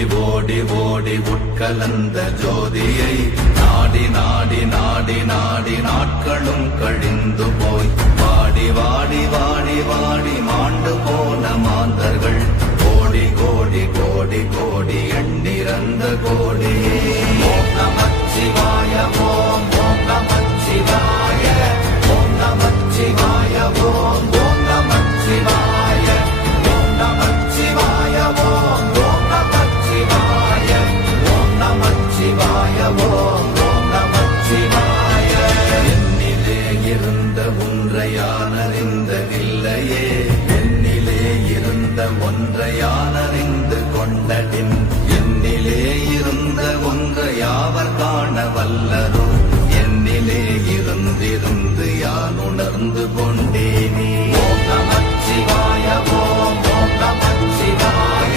ஓடி ஓடி உட்கலந்த ஜோதியை நாடி நாடி நாடி நாடி நாட்களும் கழிந்து போய் வாடி வாடி வாடி வாடி மாண்டு போன மாந்தர்கள் கோடி கோடி கோடி கோடி எண்ணிறந்த கோடியே. ஓம் நமச்சிவாய ஓம் ஓம் நமச்சிவாய ஓம் நமச்சிவாய ஓம் ஓம் நமச்சிவாய ஓம் நமச்சிவாய ஓம் ஓம் நமச்சிவாய ஓம் நமச்சிவாய ஓம் ஓம் நமச்சிவாய. என்னிலே இருந்த ஒன்றையானறிந்ததில்லையே என்னிலே இருந்த ஒன்றையானறிந்து கொண்டடின் என்னிலே இருந்த ஒன்றை யாவர் காண வல்லரோ என்னிலே இருந்திருந்து யான் உணர்ந்து கொண்டேனே. ஓம் நமச்சிவாய ஓம் ஓம் நமச்சிவாய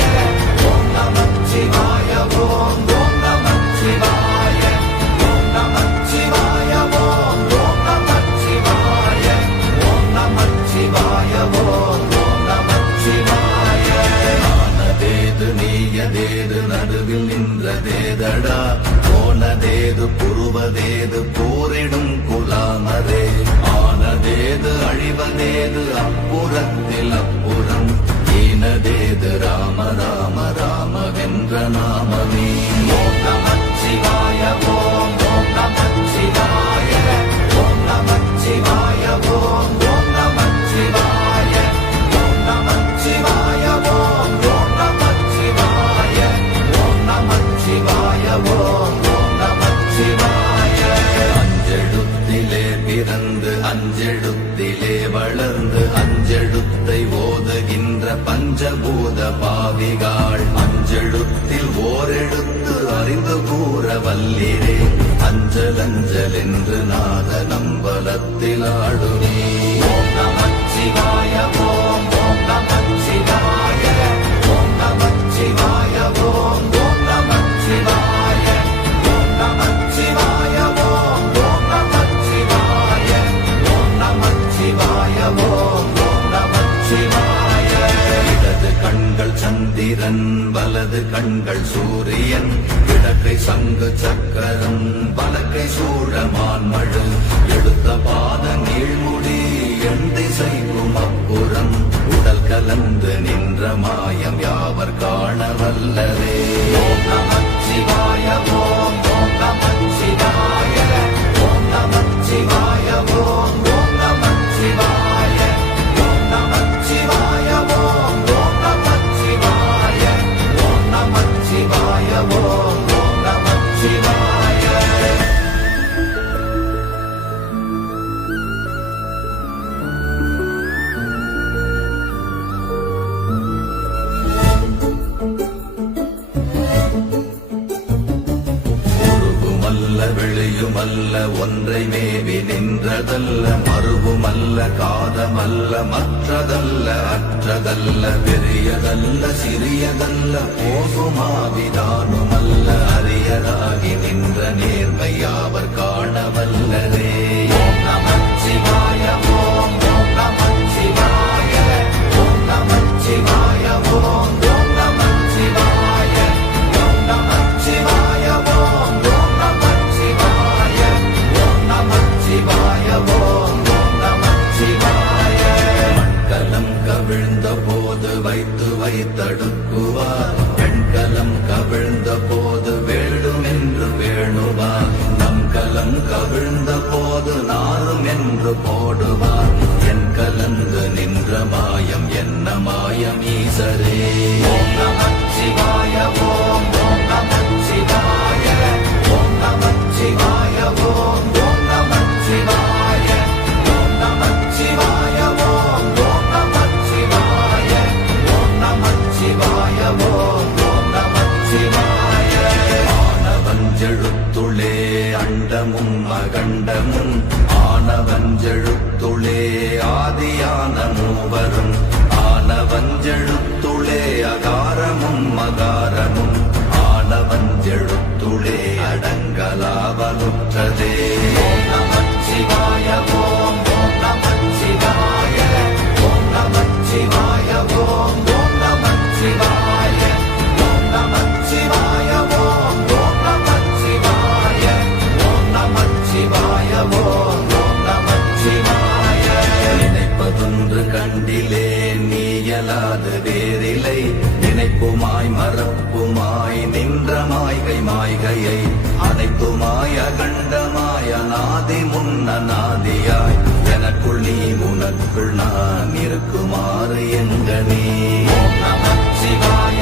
ஓம் நமச்சிவாய ஓம் ஓம் நமச்சிவாய ஓம் நமச்சிவாய ஓம் ஓம் நமச்சிவாய ஓம் நமச்சிவாய ஓம் ஓம் நமச்சிவாய. ஆனதேது நீயதேது நடுவில் நின்றதேதடா போனதேது புருவதேது போரிடும் குலாமரே ஆனதேது அழிவதேது அப்புறத்தில் அப்புறம் ஈனதேது ராம ராம ராமவென்ற நாமமே. ஓம் நமச்சிவாய ஓம் ஓம் நமச்சிவாய ஓம் நமச்சிவாய ஓம் ஓம் நமச்சிவாய ஓம் நமச்சிவாய ஓம் ஓம் நமச்சிவாய ஓம் நமச்சிவாய ஓம் ஓம் நமச்சிவாய. அஞ்செழுத்திலே பிறந்து அஞ்செழுத்திலே வளர்ந்து அஞ்செழுத்தை ஓதுகின்ற பஞ்சபூத பாவிகாள் அஞ்செழுத்தில் ஓரெழுத்து அறிந்து கூற வல்லிரே அஞ்சல் அஞ்சல் என்று நாத நம்பலத்தில் ஆடுமே. ஓம் நமச்சிவாய ஓம் ஓம் நமச்சிவாய ஓம் நமச்சிவாய ஓம் ஓம் நமச்சிவாய ஓம் நமச்சிவாய ஓம் ஓம் நமச்சிவாய ஓம் நமச்சிவாய ஓம் ஓம் நமச்சிவாய. இடது கண்கள் சந்திரன் வலது கண்கள் சூரியன் இடக்கை சங்கு சக்கரம் வலக்கை சூழமான்மழு எடுத்த பாத நீழ்முடி எண் திசைக்கும் அப்புறம் உடல் கலந்து நின்ற மாயம் யாவர் காண வல்லரே. ஓம் நமச்சிவாய ஓம் ஓம் நமச்சிவாய ஓம் நமச்சிவாய ஓம் ஓம் நமச்சிவாய ஓம் நமச்சிவாய ஓம் ஓம் நமச்சிவாய ஓம் நமச்சிவாய ஓம் ஓம் நமச்சிவாய. உருவுமல்ல வெளியுமல்ல ஒன்றை மேவி நின்றதல்ல மறுவுமல்ல காதமல்ல மற்றதல்ல அற்றதல்ல பெரியதல்ல சிறியதல்ல போகுமாவிதானுமல்ல அரியதாகி நின்ற நேர்மையாவர் காண வல்லரே. ஓம் நமச்சிவாய ஓம் ஓம் நமச்சிவாய ஓம் நமச்சிவாய ஓம் ஓம் நமச்சிவாய ஓம் நமச்சிவாய ஓம் ஓம் நமச்சிவாய ஓம் நமச்சிவாய ஓம் ஓம் நமச்சிவாய. மண்கலம் கவிழ்ந்த போது வைத்து வைத்தடுக்குவார் பெண்கலம் கவிழ்ந்த போது வேடும் என்று வேணுவார் நம் கலம் கவிழ்ந்த போது நாரும் என்று போடுவார் என் கலந்து நின்ற மாயம் என்ன மாயம் ஈசரே. ஓம் நமச்சிவாய ஓம் ஓம் நமச்சிவாய ஓம் நமச்சிவாய ஓம் ஓம் நமச்சிவாய ஓம் நமச்சிவாய ஓம் ஓம் நமச்சிவாய ஓம் நமச்சிவாய ஓம் ஓம் நமச்சிவாய. ஆனவஞ்செழுத்துளே அண்டமும் அகண்டமும் ஆனவஞ்செழுத்துளே ஆதியான மூவரும் ஆனவஞ்செழுத்துளே அகாரமும் மகாரமும் ஆனவஞ்செழுத்துளே அடங்கலாவலுற்றதே. ஓம் நமச்சிவாய ஓம் ஓம் நமச்சிவாய ஓம் நமச்சிவாய ஓம் ஓம் நமச்சிவாய ஓம் நமச்சிவாய அனைத்துமாய கண்டமாய நாதி முன்ன நாதியாய் எனக்குள் நீ உனக்குள் நான் இருக்குமாறு எங்கனே ஓம் நமச்சிவாய